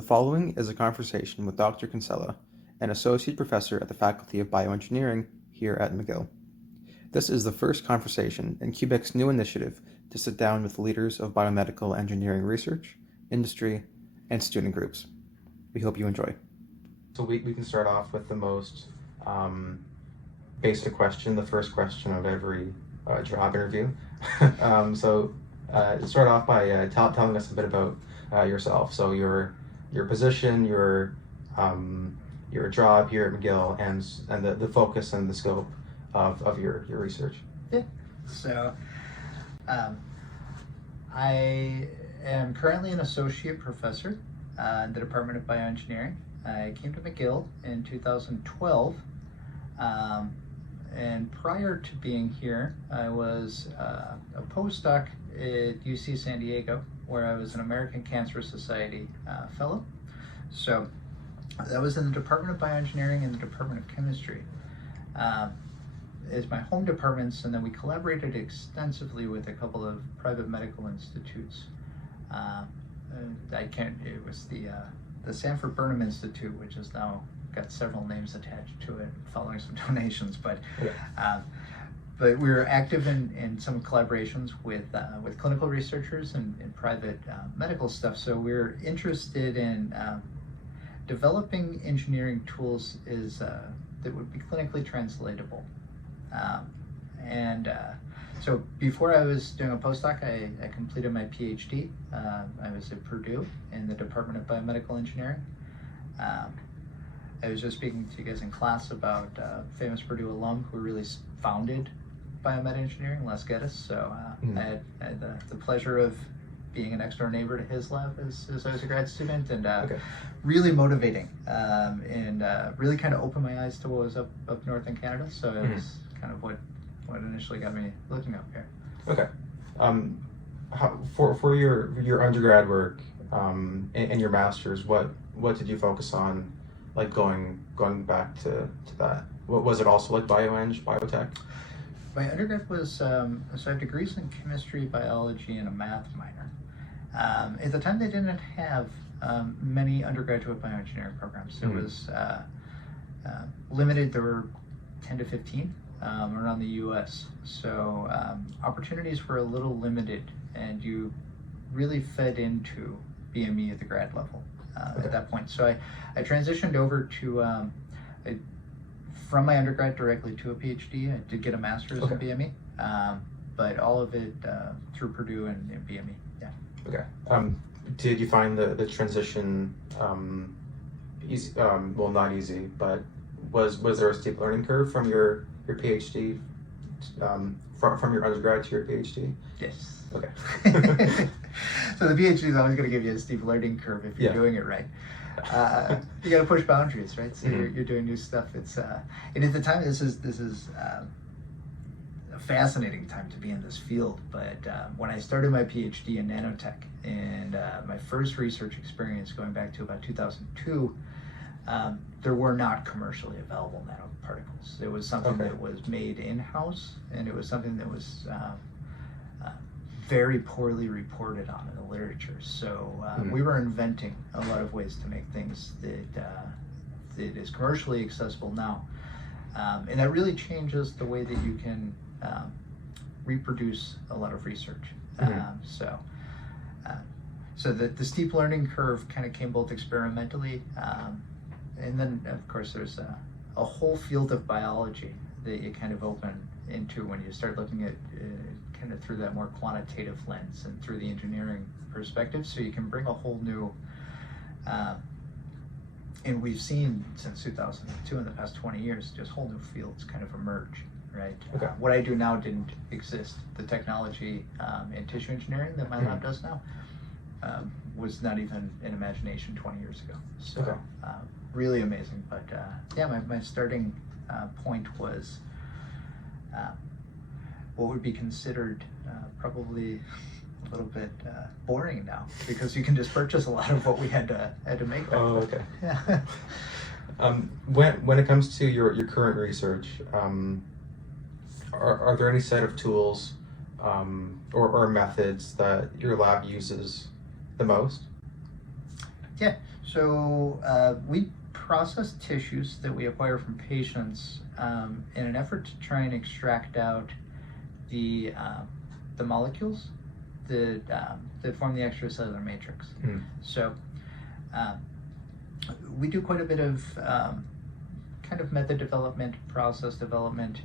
The following is a conversation with Dr. Kinsella, an associate professor at the Faculty of Bioengineering here at McGill. This is the first conversation in CUBEC's new initiative to sit down with leaders of biomedical engineering research, industry, and student groups. We hope you enjoy. So we can start off with the most basic question, the first question of every job interview. Start off by telling us a bit about yourself. So your position, your job here at McGill, and the focus and the scope of your research. Yeah. So I am currently an associate professor in the Department of Bioengineering. I came to McGill in 2012. And prior to being here, I was a postdoc at UC San Diego, where I was an American Cancer Society fellow. So that was in the Department of Bioengineering and the Department of Chemistry as my home departments, and then we collaborated extensively with a couple of private medical institutes. It was the Sanford Burnham Institute, which has now got several names attached to it following some donations, but we were active in some collaborations with clinical researchers and private medical stuff. So we were interested in developing engineering tools that would be clinically translatable. So before I was doing a postdoc, I completed my PhD. I was at Purdue in the Department of Biomedical Engineering. I was just speaking to you guys in class about a famous Purdue alum who really founded biomed engineering, Les Geddes. So I had the pleasure of being an next door neighbor to his lab as I was a grad student, and really motivating, and really kind of opened my eyes to what was up north in Canada. So it was kind of what initially got me looking up here. Okay. For your undergrad work and your master's, what did you focus on? Like going back to that, what was it also like biotech? My undergrad was so I have degrees in chemistry, biology, and a math minor. At the time, they didn't have many undergraduate bioengineering programs. It was limited. There were 10 to 15 around the U.S. So opportunities were a little limited, and you really fed into BME at the grad level. At that point. So I transitioned over to, from my undergrad directly to a PhD. I did get a master's in BME, but all of it through Purdue and BME, yeah. Okay. Did you find the transition easy? Well, not easy, but was there a steep learning curve from your PhD, from your undergrad to your PhD? Yes. Okay. So the PhD is always going to give you a steep learning curve if you're doing it right. You got to push boundaries, right? So you're doing new stuff. It's and at the time, this is a fascinating time to be in this field. But when I started my PhD in nanotech, and my first research experience going back to about 2002, there were not commercially available nanoparticles. It was something that was made in-house, and it was something that was very poorly reported on in the literature. So we were inventing a lot of ways to make things that is commercially accessible now. And that really changes the way that you can reproduce a lot of research. So the steep learning curve kind of came both experimentally, and then of course there's a whole field of biology that you kind of open into when you start looking at kind of through that more quantitative lens and through the engineering perspective. So you can bring a whole new, and we've seen since 2002 in the past 20 years, just whole new fields kind of emerge, right? Okay. What I do now didn't exist. The technology in tissue engineering that my lab does now was not even an imagination 20 years ago. So really amazing. But my starting point was what would be considered probably a little bit boring now, because you can just purchase a lot of what we had to make. Oh, okay. Yeah. When it comes to your current research, are there any set of tools or methods that your lab uses the most? Yeah. So we process tissues that we acquire from patients in an effort to try and extract out the molecules that form the extracellular matrix. So we do quite a bit of kind of method development, process development,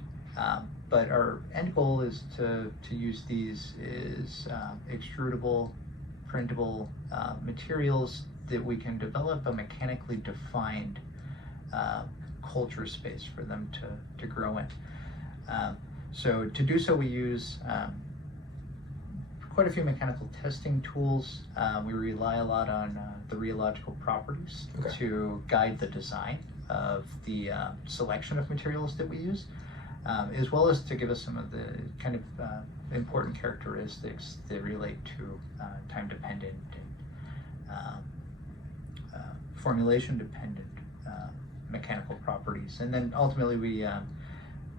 but our end goal is to use these as extrudable, printable materials that we can develop a mechanically defined culture space for them to grow in. So to do so, we use quite a few mechanical testing tools. We rely a lot on the rheological properties to guide the design of the selection of materials that we use, as well as to give us some of the kind of important characteristics that relate to time-dependent and formulation-dependent mechanical properties. And then ultimately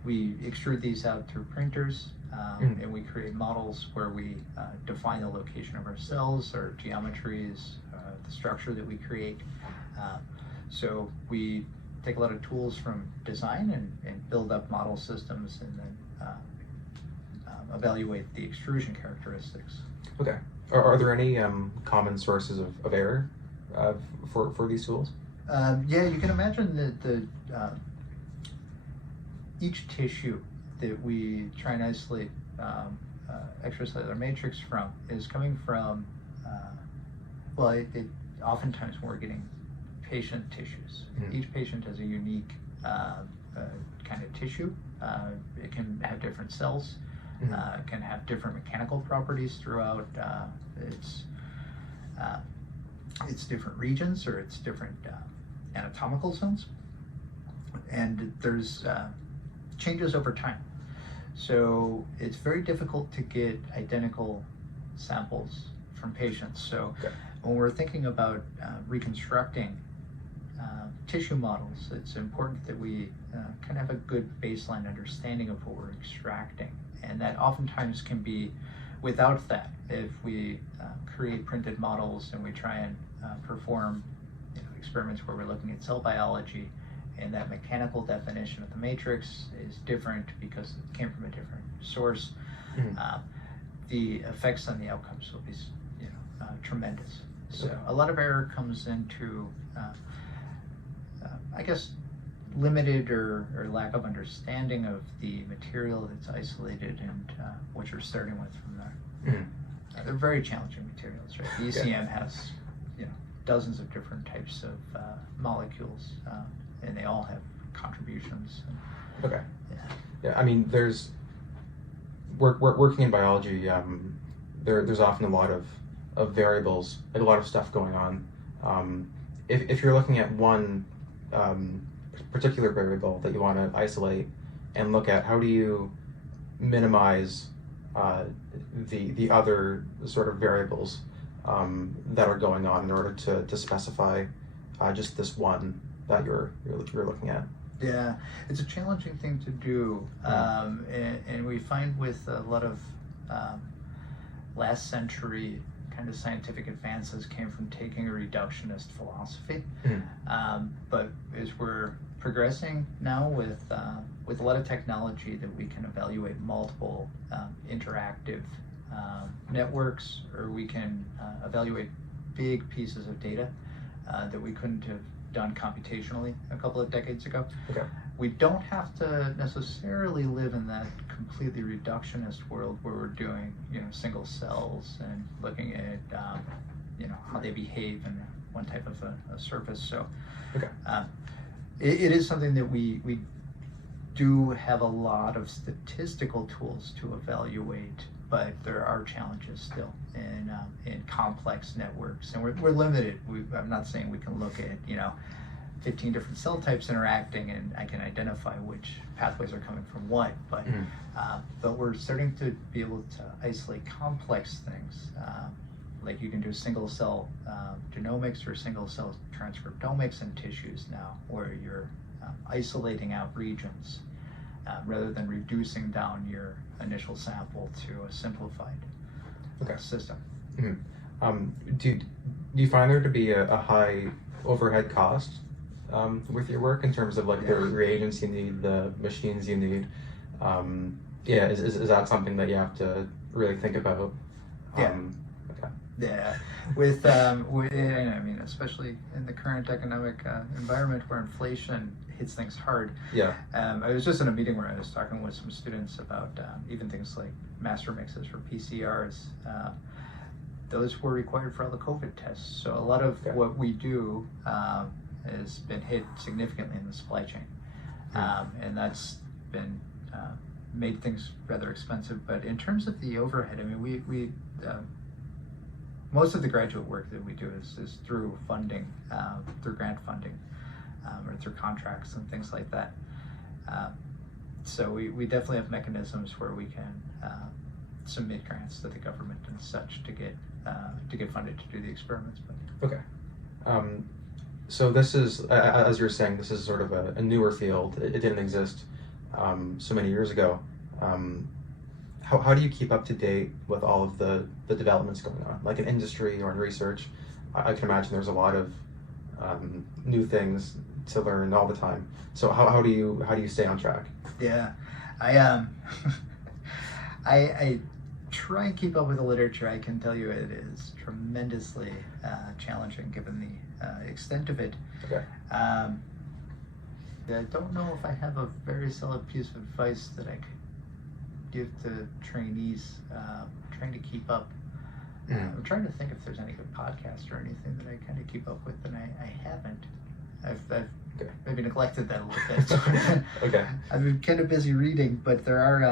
we extrude these out through printers, and we create models where we define the location of our cells, our geometries, the structure that we create. So we take a lot of tools from design and build up model systems, and then evaluate the extrusion characteristics. Okay. Are there any common sources of error for these tools? Yeah, you can imagine that each tissue that we try and isolate extracellular matrix from is coming from, oftentimes we're getting patient tissues. Each patient has a unique kind of tissue. It can have different cells, it can have different mechanical properties throughout its different regions or its different anatomical zones. And there's changes over time. So it's very difficult to get identical samples from patients. So when we're thinking about reconstructing tissue models, it's important that we kind of have a good baseline understanding of what we're extracting. And that oftentimes can be without that. If we create printed models and we try and perform experiments where we're looking at cell biology, and that mechanical definition of the matrix is different because it came from a different source, the effects on the outcomes will be tremendous. So a lot of error comes into I guess limited or lack of understanding of the material that's isolated and what you're starting with from there. They're very challenging materials, right? The ECM has dozens of different types of molecules, and they all have contributions. Yeah, I mean, there's working in biology. There's often a lot of variables, like a lot of stuff going on. If you're looking at one particular variable that you want to isolate and look at, how do you minimize the other sort of variables that are going on in order to specify just this one that you're looking at? Yeah, it's a challenging thing to do, and we find with a lot of last century kind of scientific advances came from taking a reductionist philosophy. But as we're progressing now with a lot of technology that we can evaluate multiple interactive networks, or we can evaluate big pieces of data that we couldn't have done computationally a couple of decades ago. We don't have to necessarily live in that completely reductionist world where we're doing single cells and looking at how they behave in one type of a surface. So it is something that we do have a lot of statistical tools to evaluate, but there are challenges still in complex networks, and we're limited. I'm not saying we can look at 15 different cell types interacting and I can identify which pathways are coming from what, but we're starting to be able to isolate complex things. Like you can do single cell genomics or single cell transcriptomics in tissues now, where you're isolating out regions rather than reducing down your initial sample to a simplified system. Do you find there to be a high overhead cost with your work in terms of like the reagents you need, the machines you need? Yeah, is that something that you have to really think about? Yeah. Okay. Yeah, I mean, especially in the current economic environment where inflation hits things hard. Yeah. I was just in a meeting where I was talking with some students about even things like master mixes for PCRs. Those were required for all the COVID tests. So a lot of what we do has been hit significantly in the supply chain. And that's been made things rather expensive. But in terms of the overhead, I mean, we most of the graduate work that we do is through funding, through grant funding, or through contracts and things like that. So we definitely have mechanisms where we can submit grants to the government and such to get funded to do the experiments. But. Okay. So this is, as you're saying, this is sort of a newer field. It didn't exist so many years ago. How do you keep up to date with all of the developments going on, like in industry or in research? I can imagine there's a lot of new things to learn all the time. So how do you stay on track? Yeah, I I try and keep up with the literature. I can tell you it is tremendously challenging given the extent of it. Okay. I don't know if I have a very solid piece of advice that I could give to trainees trying to keep up. I'm trying to think if there's any good podcasts or anything that I kind of keep up with, and I haven't. I've maybe neglected that a little bit. Okay. I've been kind of busy reading, but there are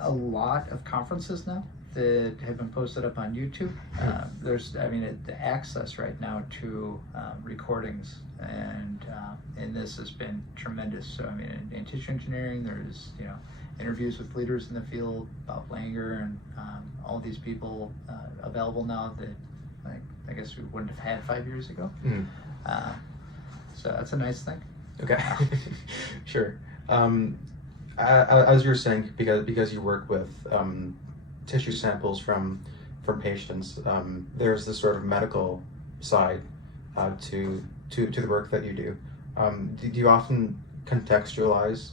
a lot of conferences now that have been posted up on YouTube. There's, I mean, the access right now to recordings and this has been tremendous. So I mean, in tissue engineering, there's interviews with leaders in the field, Bob Langer, and all these people available now that I guess we wouldn't have had 5 years ago. So that's a nice thing. Okay. Sure. As you were saying, because you work with tissue samples from patients, there's this sort of medical side to the work that you do. Do you often contextualize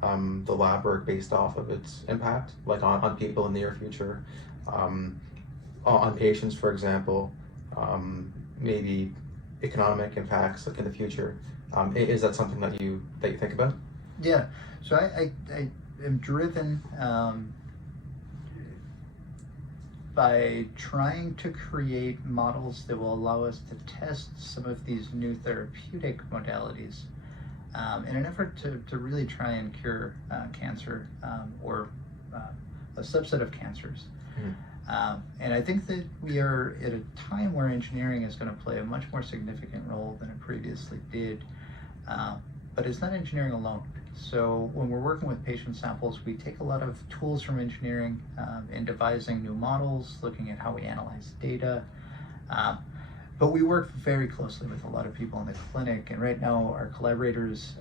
the lab work based off of its impact, like on people in the near future, on patients, for example, maybe economic impacts like in the future? Is that something that you think about? Yeah. So I am driven by trying to create models that will allow us to test some of these new therapeutic modalities in an effort to really try and cure cancer or a subset of cancers. And I think that we are at a time where engineering is going to play a much more significant role than it previously did. But it's not engineering alone. So when we're working with patient samples, we take a lot of tools from engineering in devising new models, looking at how we analyze data. But we work very closely with a lot of people in the clinic. And right now, our collaborators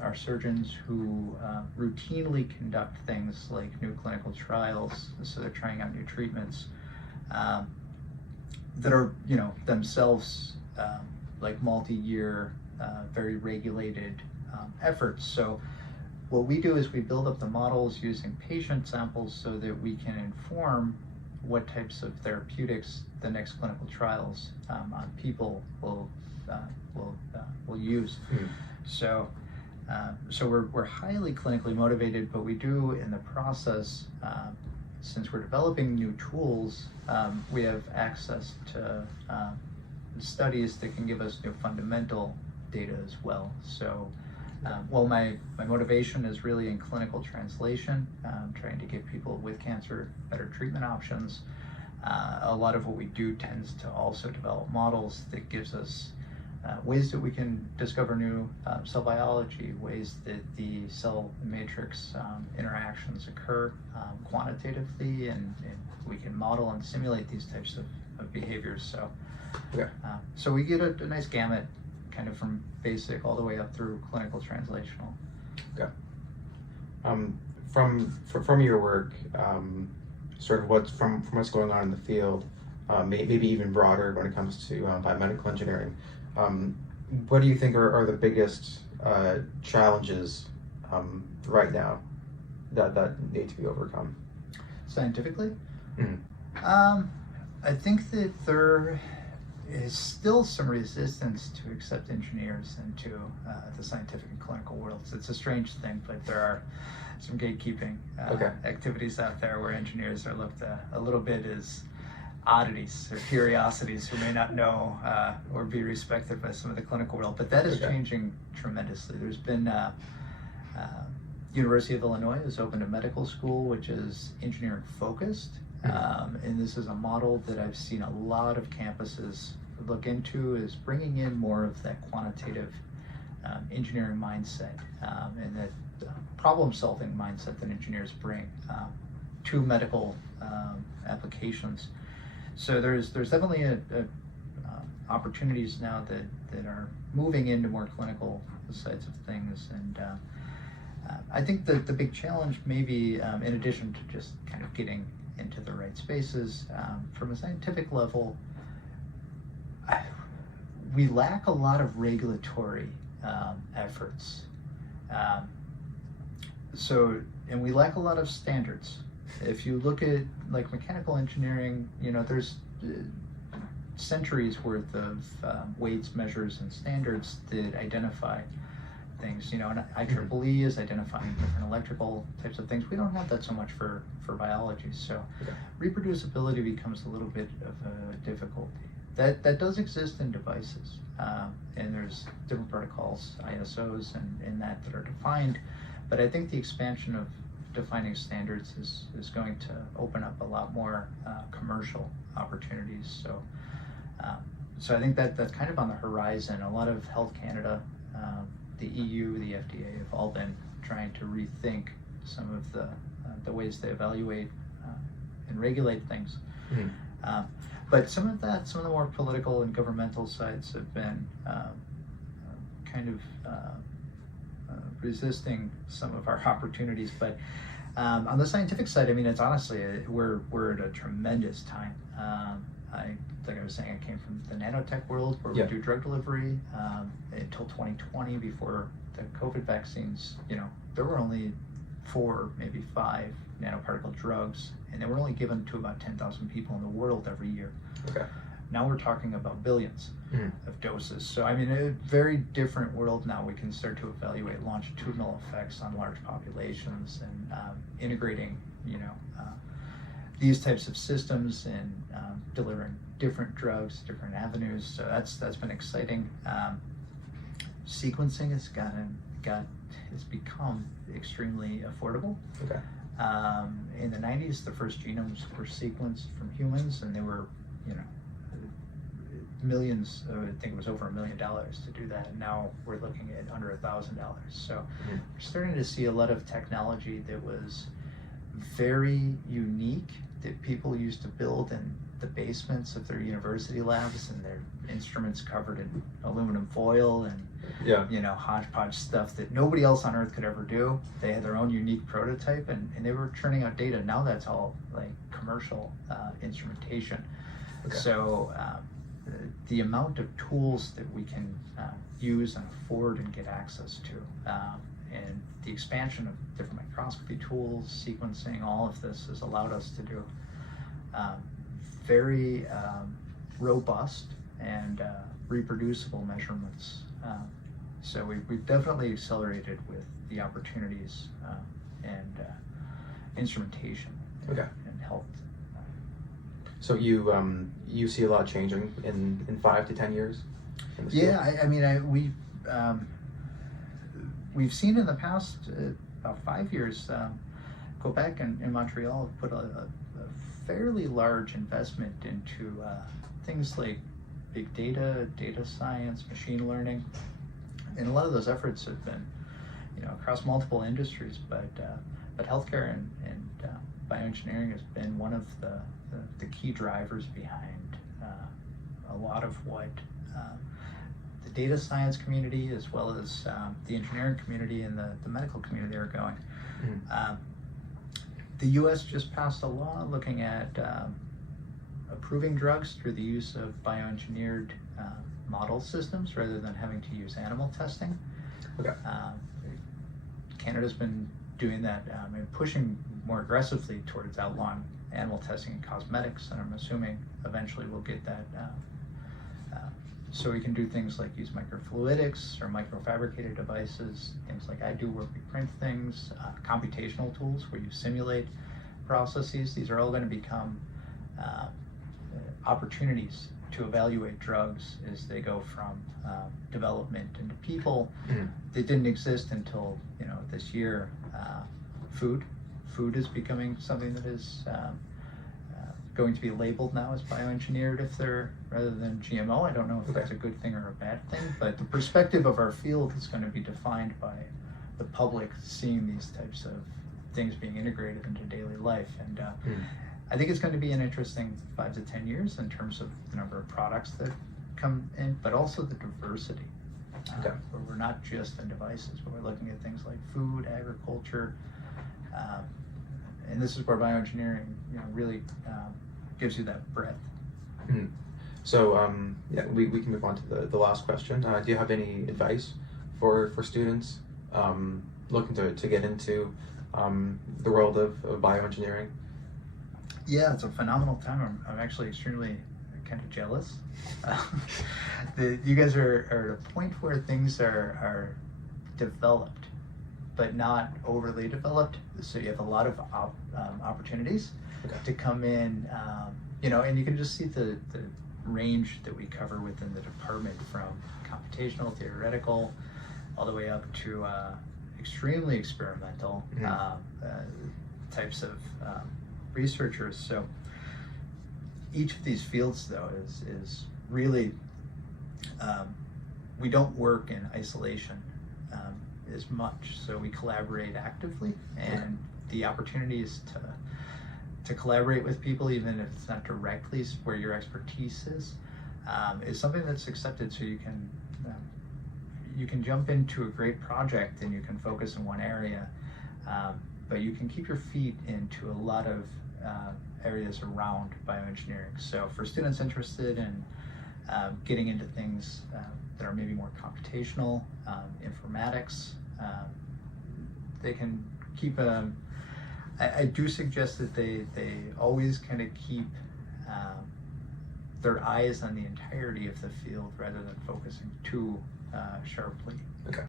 are surgeons who routinely conduct things like new clinical trials. So they're trying out new treatments that are, themselves like multi-year, very regulated efforts. So what we do is we build up the models using patient samples so that we can inform what types of therapeutics the next clinical trials on people will use. So we're highly clinically motivated, but we do in the process, since we're developing new tools, we have access to studies that can give us new fundamental data as well. So well, my motivation is really in clinical translation, trying to give people with cancer better treatment options. A lot of what we do tends to also develop models that gives us ways that we can discover new cell biology, ways that the cell matrix interactions occur quantitatively, and we can model and simulate these types of behaviors. So, so we get a nice gamut, kind of from basic all the way up through clinical translational. Okay. From your work, sort of what's going on in the field, maybe even broader when it comes to biomedical engineering. What do you think are the biggest challenges right now that need to be overcome? Scientifically? Mm-hmm. I think that there is still some resistance to accept engineers into the scientific and clinical worlds. It's a strange thing, but there are some gatekeeping activities out there where engineers are looked at a little bit as oddities or curiosities who may not know or be respected by some of the clinical world. But that is changing tremendously. There's been University of Illinois has opened a medical school which is engineering focused. And this is a model that I've seen a lot of campuses look into, is bringing in more of that quantitative engineering mindset and that problem-solving mindset that engineers bring to medical applications. So there's definitely opportunities now that are moving into more clinical sides of things, and I think that the big challenge maybe in addition to just kind of getting into the right spaces from a scientific level, we lack a lot of regulatory efforts. And we lack a lot of standards. If you look at like mechanical engineering, there's centuries worth of weights, measures, and standards that identify things. And IEEE is identifying different electrical types of things. We don't have that so much for biology. So reproducibility becomes a little bit of a difficulty. That does exist in devices, and there's different protocols, ISOs, and that are defined. But I think the expansion of defining standards is going to open up a lot more commercial opportunities. So I think that's kind of on the horizon. A lot of Health Canada, the EU, the FDA have all been trying to rethink some of the ways they evaluate and regulate things. Mm-hmm. But some of the more political and governmental sides have been kind of resisting some of our opportunities. But on the scientific side, I mean, it's honestly, we're at a tremendous time. Like I was saying, I came from the nanotech world where we do drug delivery until 2020, before the COVID vaccines. There were only 4, maybe 5 nanoparticle drugs, and they were only given to about 10,000 people in the world every year. Okay. Now we're talking about billions of doses. So I mean, a very different world now. We can start to evaluate longitudinal effects on large populations and integrating, these types of systems and delivering different drugs, different avenues. So that's been exciting. Sequencing has become extremely affordable. Okay. In the 90s, the first genomes were sequenced from humans, and they were, millions. I think it was over $1 million to do that, and now we're looking at under $1,000. So we're starting to see a lot of technology that was very unique that people used to build in the basements of their university labs, and their instruments covered in aluminum foil and hodgepodge stuff that nobody else on earth could ever do. They had their own unique prototype, and they were churning out data. Now that's all like commercial instrumentation. Okay. So the amount of tools that we can use and afford and get access to, and the expansion of different microscopy tools, sequencing, all of this has allowed us to do very robust and reproducible measurements. So we've definitely accelerated with the opportunities and instrumentation and health. So you see a lot changing in 5 to 10 years? We've seen in the past about 5 years, Quebec and Montreal have put a fairly large investment into things like big data, data science, machine learning, and a lot of those efforts have been, across multiple industries. But healthcare and bioengineering has been one of the key drivers behind a lot of what the data science community, as well as the engineering community and the medical community, are going. The U.S. just passed a law looking at approving drugs through the use of bioengineered model systems rather than having to use animal testing. Okay. Canada's been doing that and pushing more aggressively towards outlawing animal testing in cosmetics, and I'm assuming eventually we'll get that so we can do things like use microfluidics or microfabricated devices, things like I do where we print things, computational tools where you simulate processes. These are all going to become opportunities to evaluate drugs as they go from development into people. That didn't exist until this year. Food is becoming something that is going to be labeled now as bioengineered if they're rather than GMO. I don't know if that's a good thing or a bad thing, but the perspective of our field is going to be defined by the public seeing these types of things being integrated into daily life. And I think it's going to be an interesting 5 to 10 years in terms of the number of products that come in, but also the diversity. Where we're not just in devices, but we're looking at things like food, agriculture, and this is where bioengineering really gives you that breadth. So yeah, we can move on to the last question. Do you have any advice for students looking to get into the world of bioengineering? Yeah, it's a phenomenal time. I'm actually extremely kind of jealous. You guys are at a point where things are developed, but not overly developed. So you have a lot of opportunities to come in, and you can just see the range that we cover within the department, from computational, theoretical, all the way up to extremely experimental types of researchers. So each of these fields, though, is really, we don't work in isolation as much, so we collaborate actively, and the opportunities to collaborate with people, even if it's not directly where your expertise is something that's accepted. So you can jump into a great project and you can focus in one area, but you can keep your feet into a lot of areas around bioengineering. So for students interested in getting into things that are maybe more computational, informatics, they can keep I do suggest that they always kind of keep their eyes on the entirety of the field rather than focusing too sharply. Okay.